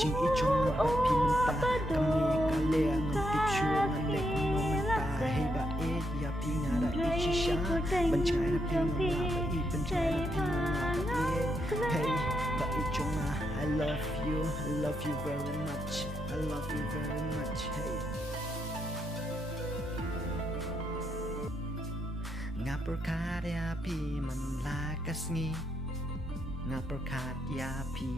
ching I chong nga ba pi man ta kam nge ka le ang tip shu nga le kung no man ta hey ba e ya pi nga ra I chi sha ban chai na pi nga ba I ban chai na pi nga ba e hey ba I chong nga I love you very much I love you very much hey nga perkara ya pi man lakas ngi nga perkat ya pi